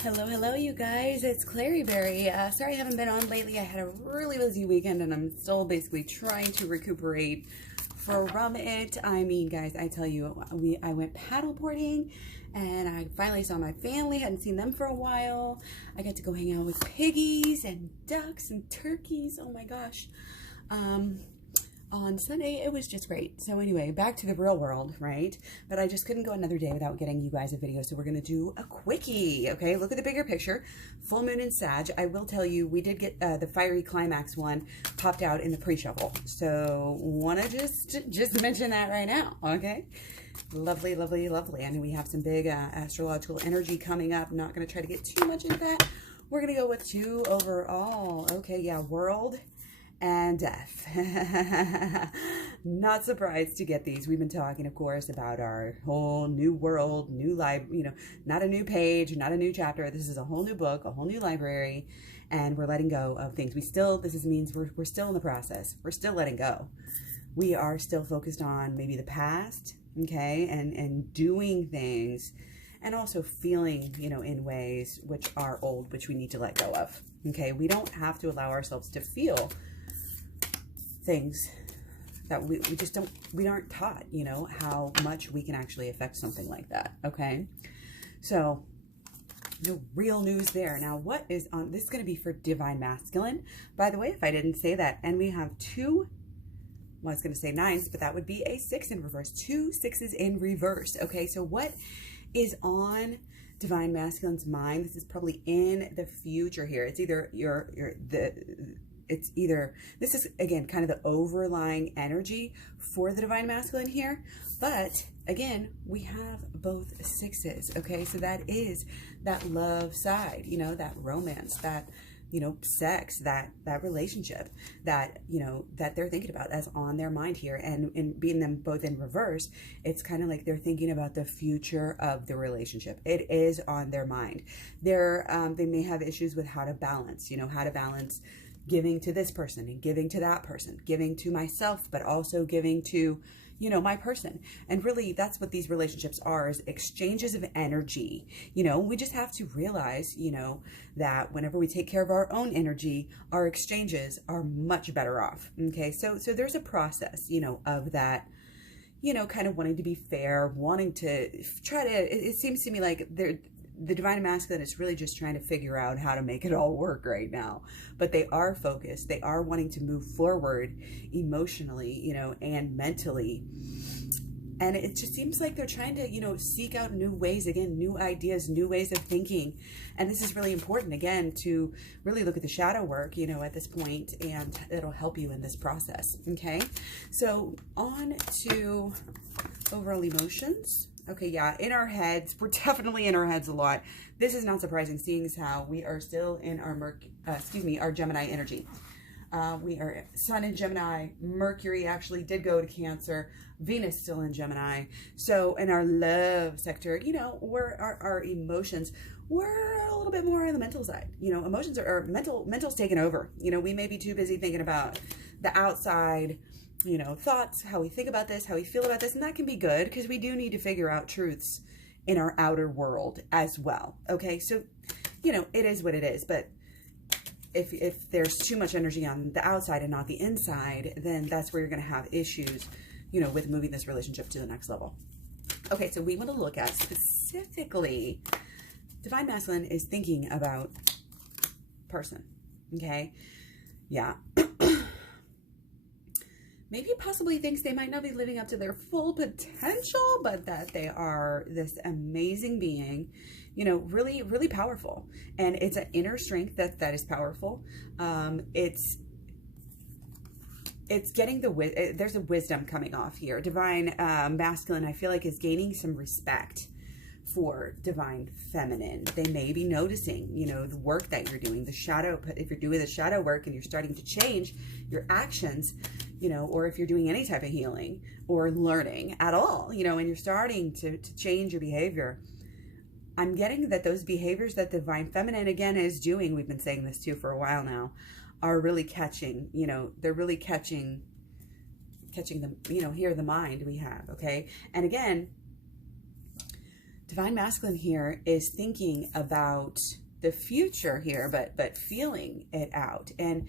Hello, you guys. It's Klaireeberry. Sorry I haven't been on lately. I had a really busy weekend and I'm still basically trying to recuperate from it. I mean, guys, I tell you, I went paddleboarding and I finally saw my family. Hadn't seen them for a while. I got to go hang out with piggies and ducks and turkeys. Oh my gosh. On Sunday, it was just great. So anyway, back to the real world, right? But I just couldn't go another day without getting you guys a video. So we're going to do a quickie, okay? Look at the bigger picture. Full moon in Sag. I will tell you, we did get the fiery climax one popped out in the pre-shuffle. So want to just mention that right now, okay? Lovely, lovely, lovely. I know we have some big astrological energy coming up. I'm not going to try to get too much into that. We're going to go with 2 overall. Okay, yeah, world and death. Not surprised to get these. We've been talking, of course, about our whole new world, new library, not a new page, not a new chapter. This is a whole new book, a whole new library, and we're letting go of things. Means we're still in the process. We're still letting go. We are still focused on maybe the past, okay, and doing things, and also feeling, in ways which are old, which we need to let go of, okay? We don't have to allow ourselves to feel things that we aren't taught, how much we can actually affect something like that, okay? So, no real news there. Now, what is on, this is going to be for Divine Masculine, by the way, if I didn't say that, and we have 2, well, I was going to say 9s, but that would be a 6 in reverse, 2 6s in reverse, okay? So what is on Divine Masculine's mind? This is probably in the future here. It's either this is, again, kind of the overlying energy for the Divine Masculine here. But, again, we have both 6s, okay? So that is that love side, that romance, that, sex, that relationship that, that they're thinking about as on their mind here. And in being them both in reverse, it's kind of like they're thinking about the future of the relationship. It is on their mind. They may have issues with how to balance, how to balance giving to this person and giving to that person, giving to myself, but also giving to, my person. And really, that's what these relationships are, is exchanges of energy. We just have to realize, that whenever we take care of our own energy, our exchanges are much better off. Okay, so there's a process, of that, kind of wanting to be fair, wanting to try to, it seems to me like the Divine Masculine is really just trying to figure out how to make it all work right now. But they are focused. They are wanting to move forward emotionally, and mentally. And it just seems like they're trying to, seek out new ways, again, new ideas, new ways of thinking. And this is really important, again, to really look at the shadow work, at this point, and it'll help you in this process, okay? So on to overall emotions. Okay, yeah, in our heads, we're definitely in our heads a lot. This is not surprising, seeing as how we are still in our our Gemini energy. We are Sun in Gemini, Mercury actually did go to Cancer, Venus still in Gemini. So in our love sector, our emotions, we're a little bit more on the mental side. Emotions are mental's taken over. We may be too busy thinking about the outside, thoughts, how we think about this, how we feel about this, and that can be good because we do need to figure out truths in our outer world as well, okay? So, it is what it is, but if there's too much energy on the outside and not the inside, then that's where you're going to have issues, with moving this relationship to the next level. Okay, so we want to look at specifically, Divine Masculine is thinking about person, okay? Yeah. Maybe possibly thinks they might not be living up to their full potential, but that they are this amazing being, really, really powerful. And it's an inner strength that is powerful. It's getting there's a wisdom coming off here. Divine Masculine, I feel like, is gaining some respect for Divine Feminine. They may be noticing, the work that you're doing, if you're doing the shadow work and you're starting to change your actions, or if you're doing any type of healing or learning at all, and you're starting to change your behavior. I'm getting that those behaviors that Divine Feminine, again, is doing, we've been saying this too for a while now, are really catching, they're really catching them, here the mind we have, okay? And again, Divine Masculine here is thinking about the future here, but feeling it out. And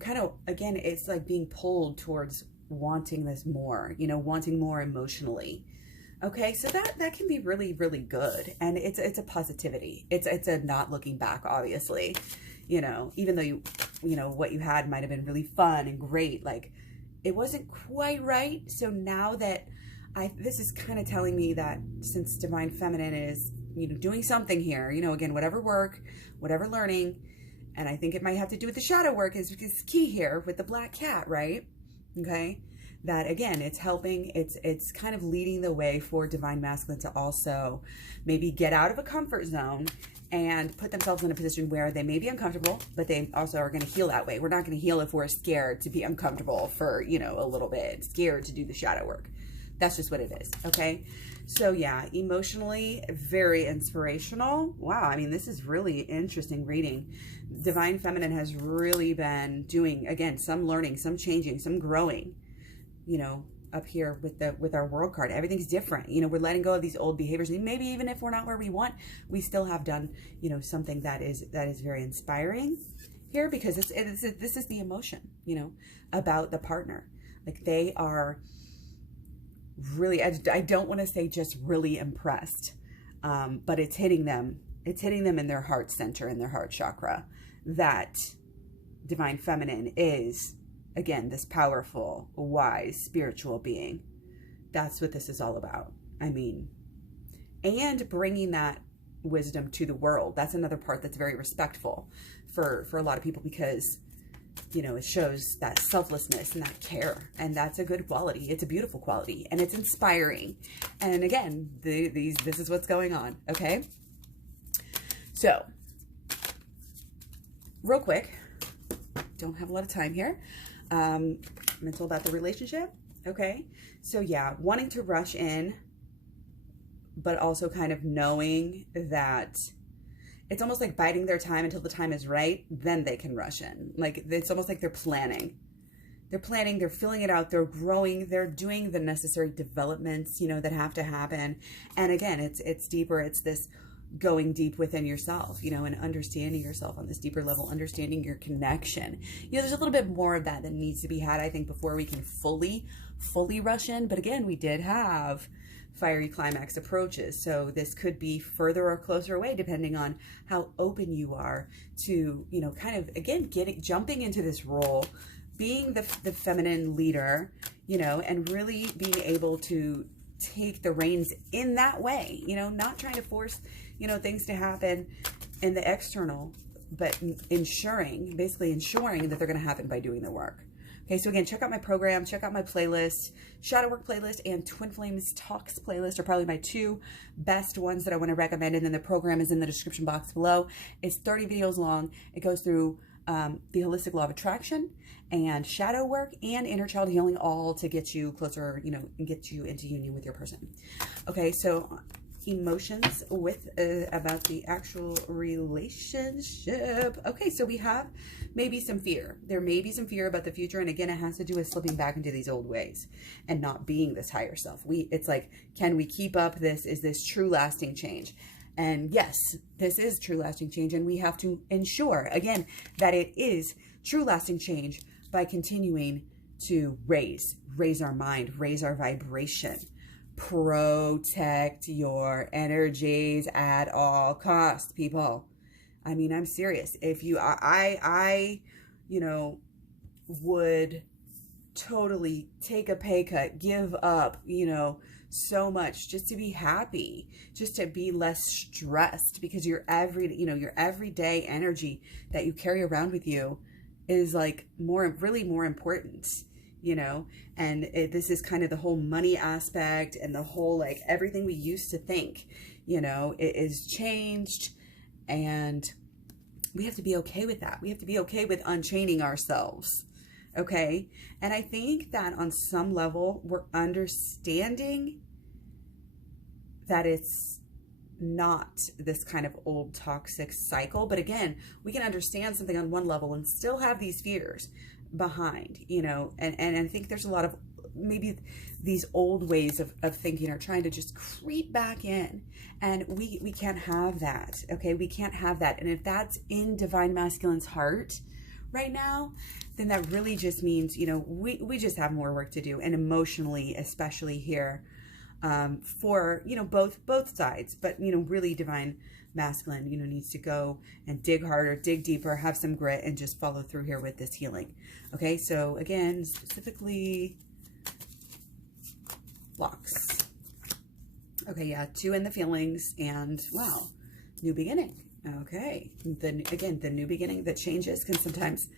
kind of, again, it's like being pulled towards wanting this more, you know, wanting more emotionally. Okay, so that can be really, really good. And it's a positivity. It's a not looking back, obviously. You know, even though you know, what you had might have been really fun and great, like it wasn't quite right. So now that this is kind of telling me that since Divine Feminine is, you know, doing something here, you know, again, whatever work, whatever learning, and I think it might have to do with the shadow work is key here with the black cat, right? Okay, that again, it's helping, it's kind of leading the way for Divine Masculine to also maybe get out of a comfort zone and put themselves in a position where they may be uncomfortable, but they also are going to heal that way. We're not going to heal if we're scared to be uncomfortable for, you know, a little bit, scared to do the shadow work. That's just what it is, okay? So yeah, emotionally, very inspirational. Wow, I mean, this is really interesting reading. Divine Feminine has really been doing, again, some learning, some changing, some growing, you know, up here with our world card. Everything's different. You know, we're letting go of these old behaviors. And maybe even if we're not where we want, we still have done, you know, something that is very inspiring here, because this is the emotion, you know, about the partner. Like they are really, I don't want to say just really impressed, but it's hitting them in their heart center, in their heart chakra, that Divine Feminine is, again, this powerful, wise, spiritual being. That's what this is all about. I mean, and bringing that wisdom to the world. That's another part that's very respectful for a lot of people, because, you know, it shows that selflessness and that care, and that's a good quality. It's a beautiful quality, and it's inspiring. And again, this is what's going on, okay? So, real quick, don't have a lot of time here. Mental about the relationship, okay? So yeah, wanting to rush in, but also kind of knowing that it's almost like biding their time until the time is right, then they can rush in. Like, it's almost like they're planning. They're planning, they're filling it out, they're growing, they're doing the necessary developments, you know, that have to happen. And again, it's deeper. It's this going deep within yourself, you know, and understanding yourself on this deeper level, understanding your connection. You know, there's a little bit more of that needs to be had, I think, before we can fully rush in. But again, we did have fiery climax approaches. So this could be further or closer away, depending on how open you are to, you know, kind of, again, jumping into this role, being the feminine leader, you know, and really being able to take the reins in that way, you know, not trying to force, you know, things to happen in the external, but basically ensuring that they're going to happen by doing the work. Okay, so again, check out my program, check out my playlist. Shadow Work playlist and Twin Flames Talks playlist are probably my two best ones that I want to recommend. And then the program is in the description box below. It's 30 videos long. It goes through the holistic law of attraction and shadow work and inner child healing, all to get you closer, you know, and get you into union with your person. Okay, so emotions with about the actual relationship. Okay, so we have maybe some fear. There may be some fear about the future, and again, it has to do with slipping back into these old ways and not being this higher self. It's like, can we keep up this? Is this true lasting change? And yes, this is true lasting change, and we have to ensure, again, that it is true lasting change by continuing to raise our mind, raise our vibration. Protect your energies at all costs, people. I mean, I'm serious. If you, I, you know, would totally take a pay cut, give up, you know, so much just to be happy, just to be less stressed, because your everyday energy that you carry around with you is like really more important, you know. And this is kind of the whole money aspect and the whole, like, everything we used to think, you know, it is changed, and we have to be okay with that. We have to be okay with unchaining ourselves. Okay. And I think that on some level, we're understanding that it's not this kind of old toxic cycle. But again, we can understand something on one level and still have these fears behind, you know, and I think there's a lot of maybe these old ways of thinking are trying to just creep back in, and we can't have that. Okay, we can't have that. And if that's in Divine Masculine's heart right now, then that really just means, you know, we just have more work to do, and emotionally, especially here, for, you know, both sides. But, you know, really Divine Masculine, you know, needs to go and dig harder, dig deeper, have some grit, and just follow through here with this healing. Okay, so again, specifically blocks. Okay, yeah, 2 in the feelings, and wow, new beginning. Okay, then again, the new beginning, the changes can sometimes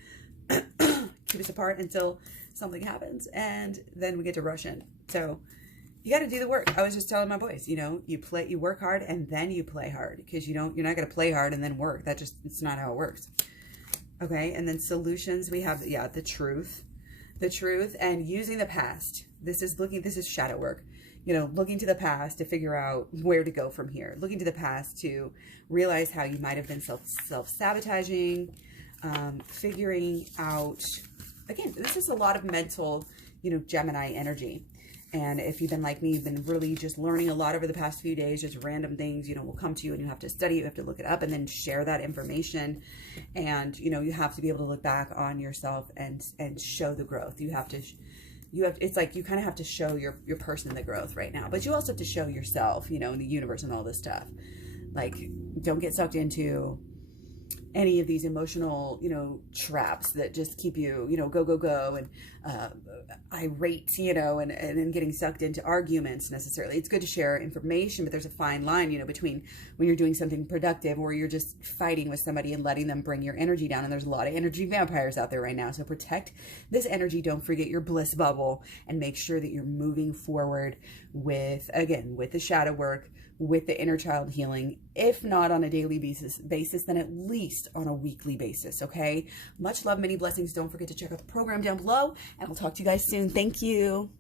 keep us apart until something happens, and then we get to rush in. So you got to do the work. I was just telling my boys, you know, you work hard and then you play hard, because you're not going to play hard and then work. It's not how it works. Okay. And then solutions, we have, yeah, the truth, and using the past. This is shadow work, you know, looking to the past to figure out where to go from here, looking to the past to realize how you might have been self-sabotaging, figuring out, again, this is a lot of mental, you know, Gemini energy. And if you've been like me, you've been really just learning a lot over the past few days, just random things, you know, will come to you and you have to study it, you have to look it up and then share that information. And, you know, you have to be able to look back on yourself and show the growth. It's like you kind of have to show your person the growth right now, but you also have to show yourself, you know, in the universe and all this stuff. Like, don't get sucked into any of these emotional, you know, traps that just keep you, you know, go, and irate, you know, and getting sucked into arguments necessarily. It's good to share information, but there's a fine line, you know, between when you're doing something productive or you're just fighting with somebody and letting them bring your energy down. And there's a lot of energy vampires out there right now. So protect this energy. Don't forget your bliss bubble, and make sure that you're moving forward with, again, with the shadow work, with the inner child healing, if not on a daily basis, then at least on a weekly basis, okay? Much love, many blessings. Don't forget to check out the program down below, and I'll talk to you guys soon. Thank you.